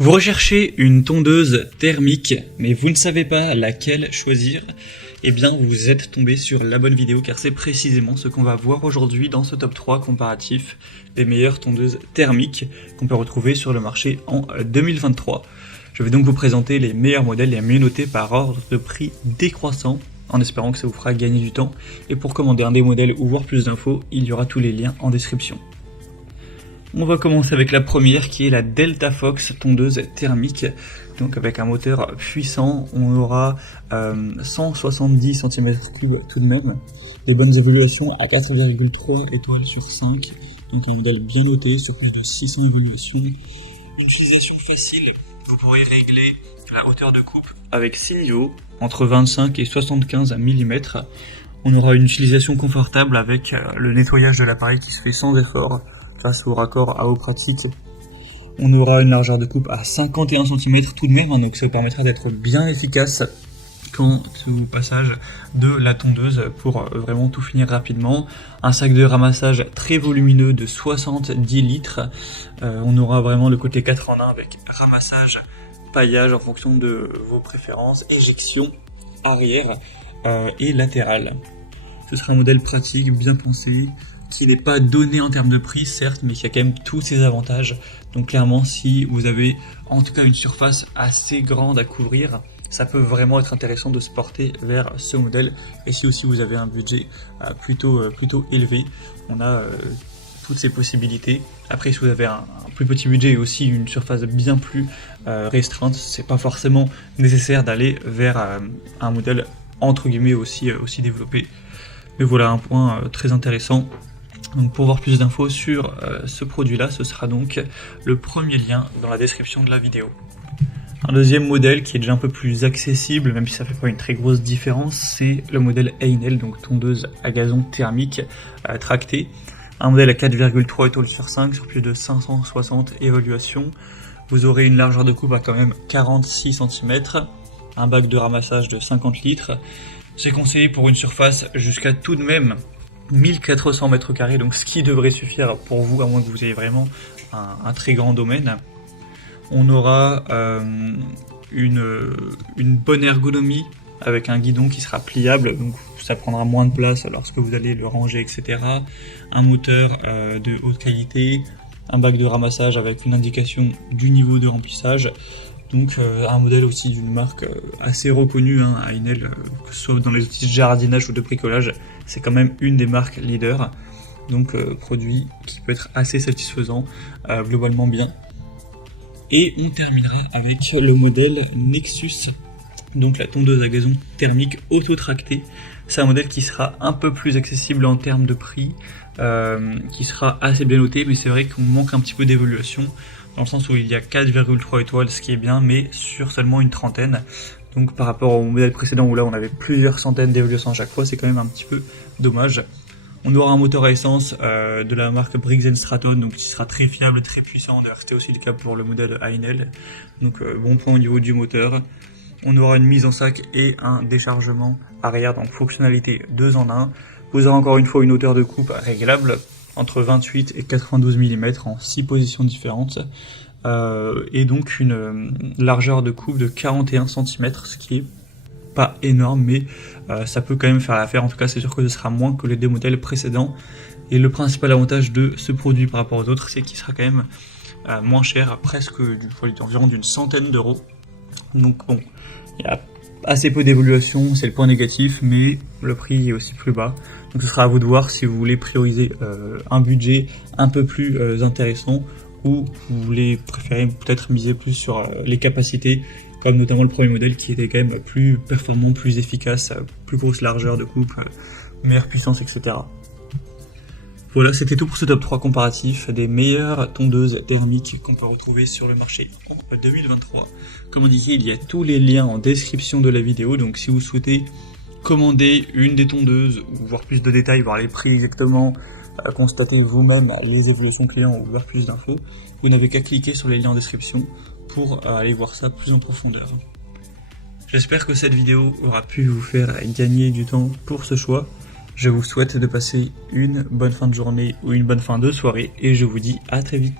Vous recherchez une tondeuse thermique, mais vous ne savez pas laquelle choisir? Eh bien, vous êtes tombé sur la bonne vidéo car c'est précisément ce qu'on va voir aujourd'hui dans ce top 3 comparatif des meilleures tondeuses thermiques qu'on peut retrouver sur le marché en 2023. Je vais donc vous présenter les meilleurs modèles les mieux notés par ordre de prix décroissant, en espérant que ça vous fera gagner du temps. Et pour commander un des modèles ou voir plus d'infos, il y aura tous les liens en description. On va commencer avec la première qui est la Delta Fox tondeuse thermique. Donc avec un moteur puissant, on aura 170 cm3 tout de même. Des bonnes évaluations à 4,3 étoiles sur 5. Donc un modèle bien noté sur plus de 600 évaluations. Une utilisation facile, vous pourrez régler la hauteur de coupe avec 6 niveaux, entre 25 et 75 mm. On aura une utilisation confortable avec le nettoyage de l'appareil qui se fait sans effort, grâce au raccord à eau pratique. On aura une largeur de coupe à 51 cm tout de même, donc ça permettra d'être bien efficace quant au passage de la tondeuse pour vraiment tout finir rapidement. Un sac de ramassage très volumineux de 70 litres. On aura vraiment le côté 4 en 1 avec ramassage, paillage en fonction de vos préférences, éjection arrière et latérale. Ce sera un modèle pratique, bien pensé, qui n'est pas donné en termes de prix, certes, mais qui a quand même tous ses avantages. Donc clairement, si vous avez en tout cas une surface assez grande à couvrir, ça peut vraiment être intéressant de se porter vers ce modèle. Et si aussi vous avez un budget plutôt élevé, on a toutes ces possibilités. Après, si vous avez un plus petit budget et aussi une surface bien plus restreinte, c'est pas forcément nécessaire d'aller vers un modèle entre guillemets aussi développé. Mais voilà un point très intéressant. Donc pour voir plus d'infos sur ce produit-là, ce sera donc le premier lien dans la description de la vidéo. Un deuxième modèle qui est déjà un peu plus accessible, même si ça fait pas une très grosse différence, c'est le modèle Heinel, donc tondeuse à gazon thermique tractée. Un modèle à 4,3 étoiles sur 5 sur plus de 560 évaluations. Vous aurez une largeur de coupe à quand même 46 cm, un bac de ramassage de 50 litres. C'est conseillé pour une surface jusqu'à tout de même 1400 m², donc ce qui devrait suffire pour vous, à moins que vous ayez vraiment un très grand domaine. On aura une bonne ergonomie avec un guidon qui sera pliable, donc ça prendra moins de place lorsque vous allez le ranger, etc. Un moteur de haute qualité, un bac de ramassage avec une indication du niveau de remplissage. Donc un modèle aussi d'une marque assez reconnue, Heinel, que ce soit dans les outils de jardinage ou de bricolage, c'est quand même une des marques leaders. Donc produit qui peut être assez satisfaisant, globalement bien. Et on terminera avec le modèle Nexus, donc la tondeuse à gazon thermique auto-tractée. C'est un modèle qui sera un peu plus accessible en termes de prix, qui sera assez bien noté, mais c'est vrai qu'on manque un petit peu d'évaluation, dans le sens où il y a 4,3 étoiles, ce qui est bien, mais sur seulement une trentaine. Donc par rapport au modèle précédent où là on avait plusieurs centaines d'évaluations à chaque fois, c'est quand même un petit peu dommage. On aura un moteur à essence de la marque Briggs & Stratton, donc qui sera très fiable, très puissant. C'était aussi le cas pour le modèle Heinel. Donc bon point au niveau du moteur. On aura une mise en sac et un déchargement arrière, donc fonctionnalité 2 en 1. Vous aurez encore une fois une hauteur de coupe réglable entre 28 et 92 mm en 6 positions différentes. Et donc une largeur de coupe de 41 cm, ce qui est pas énorme, mais ça peut quand même faire l'affaire. En tout cas, c'est sûr que ce sera moins que les deux modèles précédents. Et le principal avantage de ce produit par rapport aux autres, c'est qu'il sera quand même moins cher, presque environ d'une centaine d'euros. Donc bon, il y a assez peu d'évaluation, c'est le point négatif, mais le prix est aussi plus bas. Donc ce sera à vous de voir si vous voulez prioriser un budget un peu plus intéressant, ou vous voulez préférer peut-être miser plus sur les capacités, comme notamment le premier modèle qui était quand même plus performant, plus efficace, plus grosse largeur de coupe, meilleure puissance, etc. Voilà, c'était tout pour ce top 3 comparatif des meilleures tondeuses thermiques qu'on peut retrouver sur le marché en 2023. Comme indiqué, il y a tous les liens en description de la vidéo, donc si vous souhaitez commander une des tondeuses, ou voir plus de détails, voir les prix exactement, constater vous-même les évolutions clients ou voir plus d'infos, vous n'avez qu'à cliquer sur les liens en description pour aller voir ça plus en profondeur. J'espère que cette vidéo aura pu vous faire gagner du temps pour ce choix. Je vous souhaite de passer une bonne fin de journée ou une bonne fin de soirée et je vous dis à très vite.